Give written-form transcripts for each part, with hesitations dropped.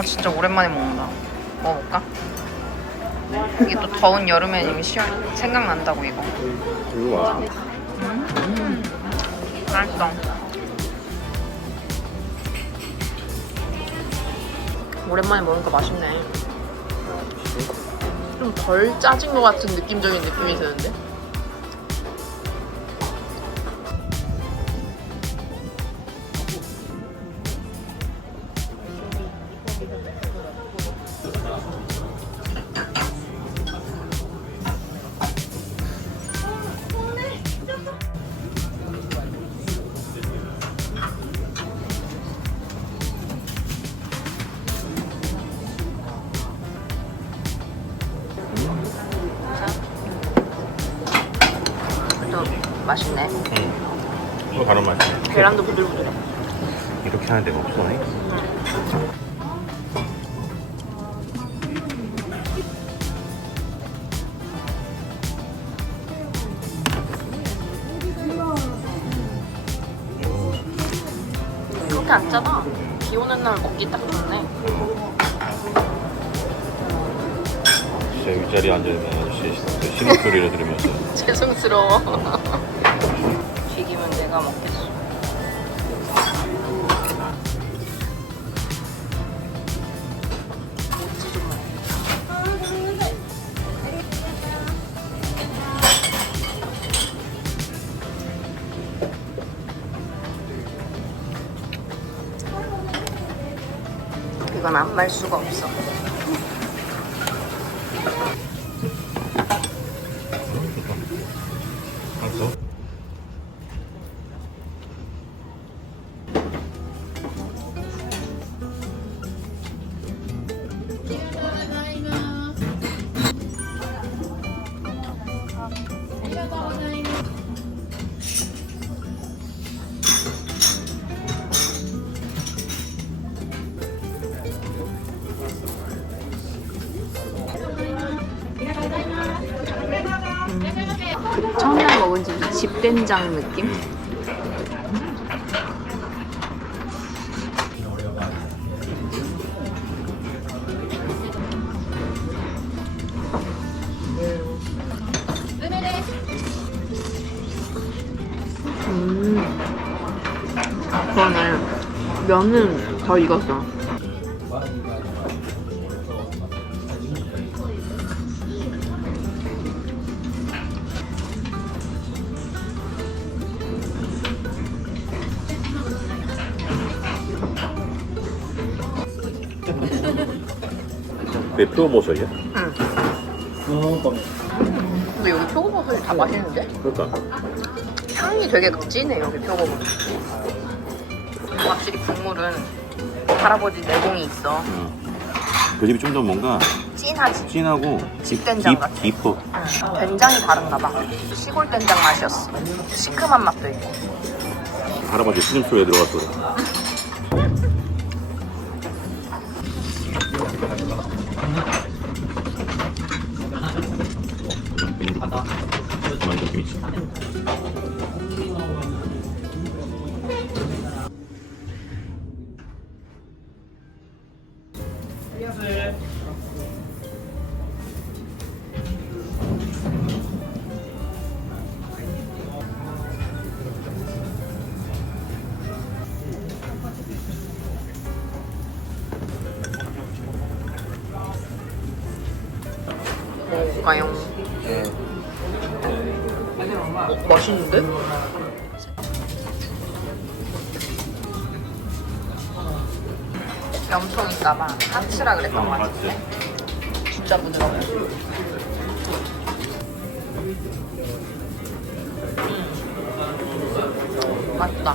진짜 오랜만에 먹는다. 먹어볼까? 이게 또 더운 여름에 이미 생각난다고 이거. 이거 와. 맛있어. 오랜만에 먹으니까 맛있네. 좀 덜 짜진 것 같은 느낌적인 느낌이 드는데? 맛있네. 또 다른 맛이네. 계란도 부들부들해. 이렇게 하는 데가 없어. 그렇게 안 짜다. 비 오는 날 먹기 딱 좋네. 진짜 윗자리에 앉아있는 아저씨 신음 소리를 들으면서 죄송스러워. 튀기면 내가 먹겠어. 이건 안 말 수가 없어. 맛있어? 처음에 먹은 집된장 느낌? 그러네. 면은 더 익었어. 그게 표고버섯이야? 응. 근데 여기 표고버섯이 다 맛있는데? 그러니까 향이 되게 진해 여기 표고버섯. 확실히 국물은 할아버지 내공이 있어. 그 집이 좀 더 뭔가 진하지? 진하고 집된장 같아. 깊어. 응. 된장이 다른가 봐. 시골 된장 맛이었어. 시큼한 맛도 있고. 할아버지 신음소리에 들어갔어. 그만 느낌이지. 먹어볼까요? 맛있는데? 염통인가봐. 하츠라 그랬던 것 같은데? 진짜 부드러워. 맛있다.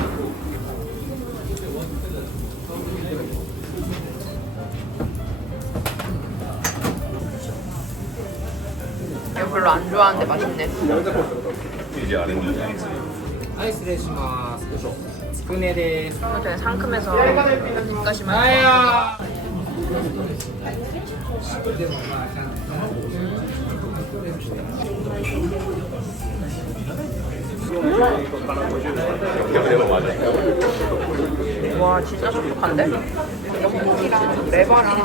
이거 별로 안 좋아하는데 맛있네. 이제 아랫면. はい、失礼します。つくねです。 되게 상큼해서 입가심을 はいよ。 음. 대박 맞아. 와 진짜 촉촉한데? 떡볶이랑 레바랑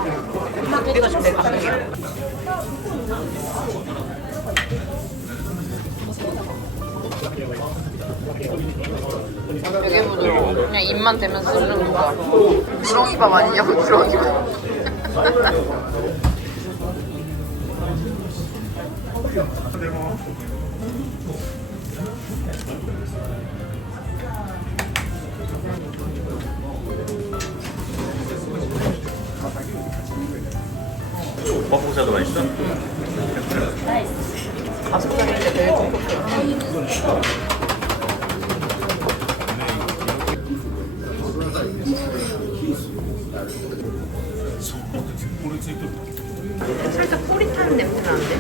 우리가 지금 내 가슴이야. 되게 부드러워. 그냥 입만 대면 스르륵 녹아. 구렁이밥 아니냐고 구렁이밥. 오빠봉사도 맛있어? 가슴살인데 되게 촉촉해. 살짝 뿌릿한 냄새 나는데?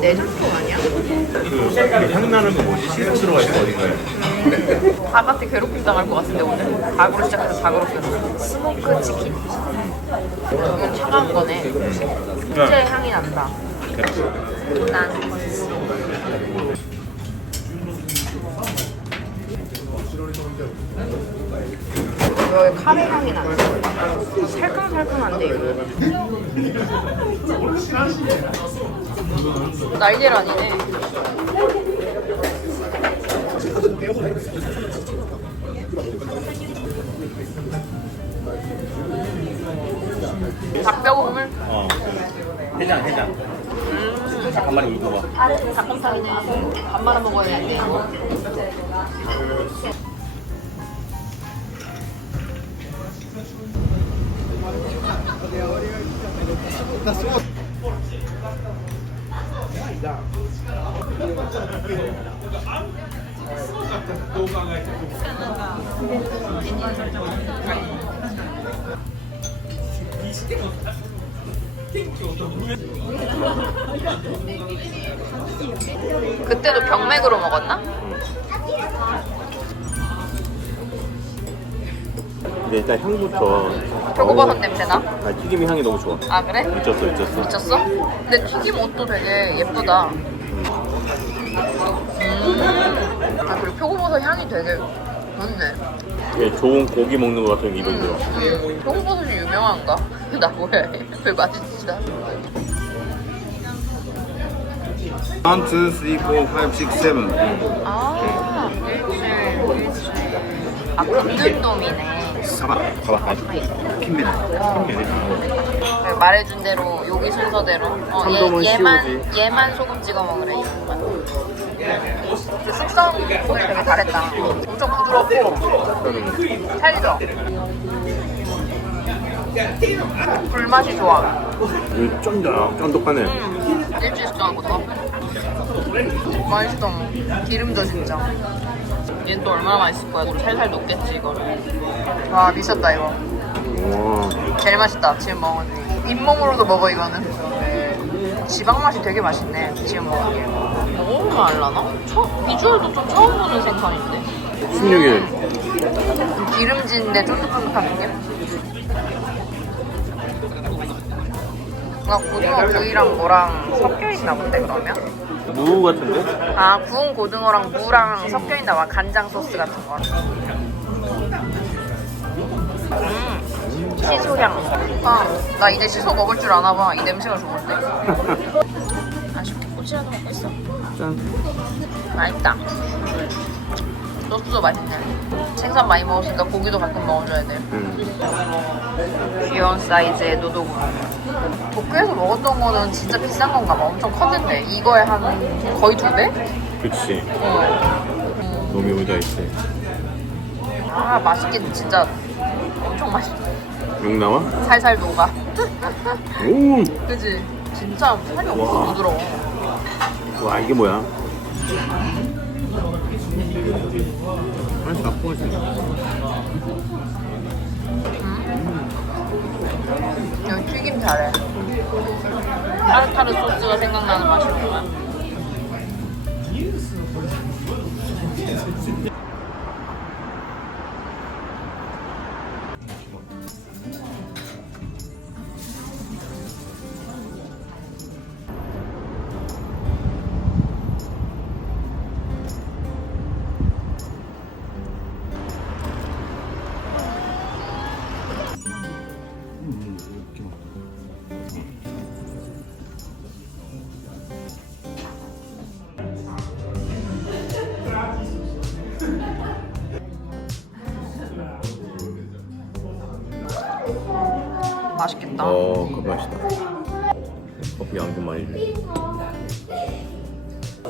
내장초 아니야? 그 향나는 거 뭐지? 실수 들어가 있어 어딘가에. 닭한테 괴롭힘 당할 것 같은데 오늘? 닭으로 시작해서 닭으로 괴롭힘. 스모크 치킨. 이건 차가운 거네. 훈제 향이 난다. 난 여기 카레 향이 나네. 살큼살큼한데 이거. 날계란이네. 닭뼈국물? 어. 해장. 닭 한 마리 물고 봐. 닭감탕이네. 밥 말아 먹어야겠네. 그때도 병맥으로 먹었나? 근데 일단 향부터. 표고버섯 냄새나? 아, 튀김이 향이 너무 좋아. 아 그래? 미쳤어. 미쳤어? 근데 튀김 옷도 되게 예쁘다. 아 그리고 표고버섯 향이 되게 좋네. 이게 좋은 고기 먹는 것 같은 기분이 들어. 표고버섯이 유명한가? 나 뭐야 별거 아니지. 1, 2, 3, 4, 5, 6, 7. 아 일주일. 아 금등돔이네. 사바. 킴미네. 네, 말해준 대로 여기 순서대로 참돔은 얘만 소금 찍어 먹으래. 그 숙성 오늘 되게 잘했다. 엄청 부드럽고 살죠. 불맛이 좋아. 이거 쫀득쫀득하네. 일주일 숙성한 것도 맛있어. 기름져 진짜. 얘는 또 얼마나 맛있을 거야. 또 살살 녹겠지 이거를. 와 미쳤다 이거. 와. 제일 맛있다 지금 먹은 게. 잇몸으로도 먹어 이거는. 지방 맛이 되게 맛있네 지금 먹으기에. 먹어보면 알라나? 비주얼도 좀 처음 보는 생선인데. 16일. 기름진데 쫀득쫀득한 느낌? 뭔가 고등어 구이랑 뭐랑 섞여있나 본데 그러면? 무 같은데? 아 구운 고등어랑 무랑 섞여있나 봐. 간장 소스 같은 거랑. 시소향. 아, 나 이제 시소 먹을 줄 아나 봐. 이 냄새가 좋은데. 아쉽게 꼬치라도 먹고 있어. 짠. 맛있다. 소스도 맛있네. 생선 많이 먹었으니까 고기도 가끔 먹어줘야 돼. 귀여운 사이즈의 노도구. 도쿄에서 먹었던 거는 진짜 비싼 건가 봐. 엄청 컸는데 이거에 한 거의 2배? 그치. 너무 여기다 있지. 아 맛있긴 진짜 엄청 맛있어. 욕 나와? 살살 녹아. 오! 그치? 진짜 살이 엄청 부드러워. 와, 이게 뭐야? 아니, 나쁘고 있어. 여기 튀김 잘해. 타르타르 소스가 생각나는 맛이구만. 맛있겠다. 커피 맛있다. 커피 양좀 많이 줘.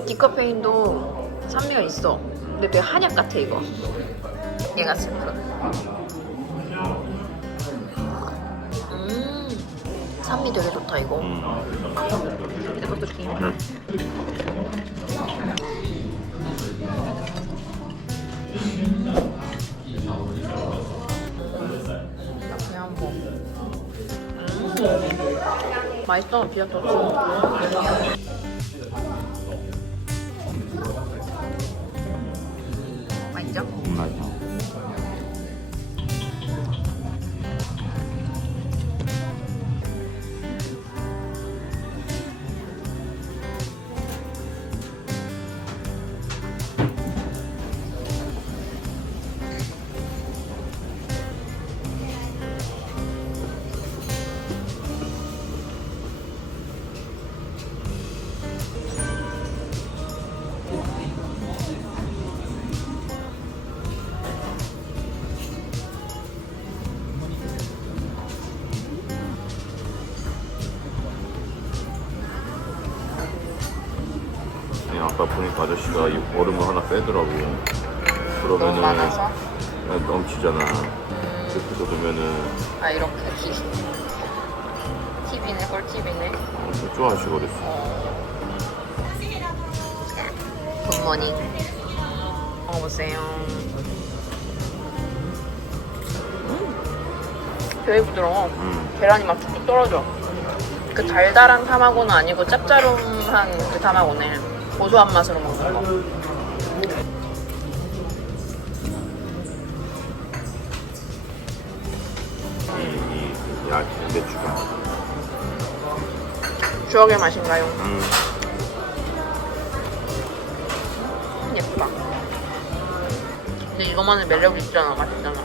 디카페인도 산미가 있어. 근데 되게 한약 같아 이거. 얘가 스프. 산미 되게 좋다 이거. 이것도 김. 나 그냥 뭐. 맛있어 비아 토스. 맛있죠? 맛있어. 아까 보니까 아저씨가 이 얼음을 하나 빼더라고. 너무 그러면은 많아서? 넘치잖아. 그렇게 쏟으면은 아 이렇게 팁이네 꿀팁이네. 좋아하시고 그랬어. 굿모닝. 먹어보세요. 되게 부드러워. 계란이 막 툭툭 떨어져. 그 달달한 타마고는 아니고 짭짤한 그 타마고네. 고소한 맛으로 먹는 거. 이 양배추가. 추억의 맛인가요? 예쁘다. 근데 이거만의 매력이 있잖아. 맛있잖아.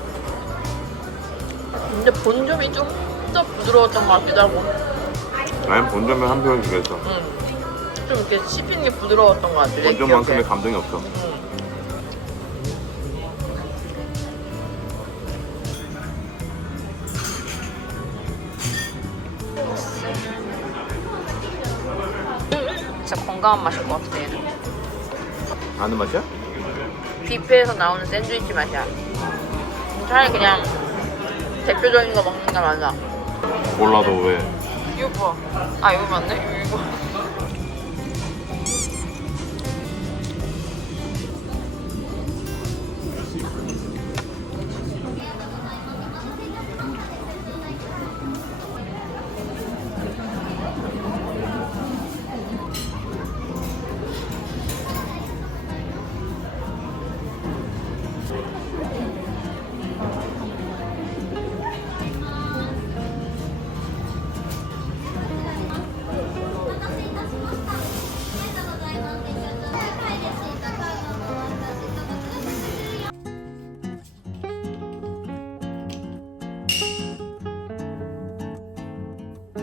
근데 본점이 좀 더 부드러웠던 것 같기도 하고. 아니 본점에 한 표를 주겠어. 좀 이렇게 씹히는 게 부드러웠던 것 같아. 내 본점만큼의 기억에. 감동이 없어. 진짜 건강한 맛일 것 같아 얘는. 아는 맛이야? 뷔페에서 나오는 샌드위치 맛이야. 차라리 그냥 대표적인 거 먹는 게 맞아. 몰라도 왜? 이거 뭐야? 아 이거 맞네? 이거.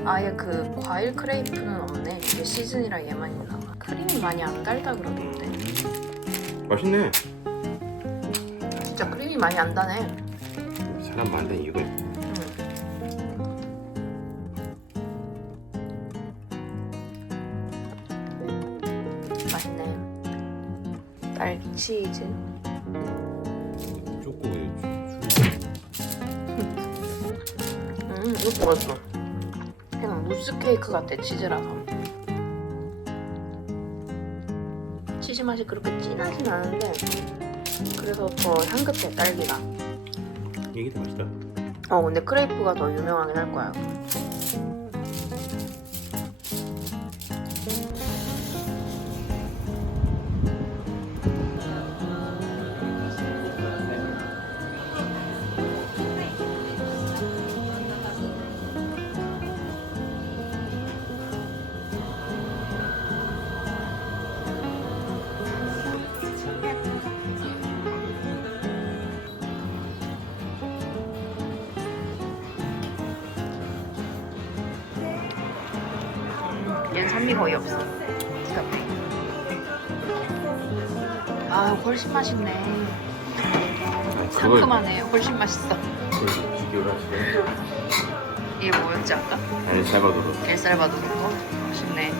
아예 그 과일 크레이프는 없네. 이게 시즌이라 얘만 있나 봐. 크림이 많이 안 달다 그러던데. 맛있네. 진짜 크림이 많이 안 다네. 사람 많네 이거. 맛있네. 딸기 치즈. 쪼꼬에 이것도 맛있어. 그냥 무스 케이크 같아 치즈라서. 치즈 맛이 그렇게 진하진 않은데 그래서 더 향긋해 딸기가. 이게 더 맛있다. 근데 크레이프가 더 유명하긴 할 거야. 얘는 산미 거의 없어. 디카페. 아 훨씬 맛있네. 상큼하네. 훨씬 맛있어. 비교를 하시네. 이게 뭐였지 아까? 엘살바도르. 엘살바도르 거? 맛있네.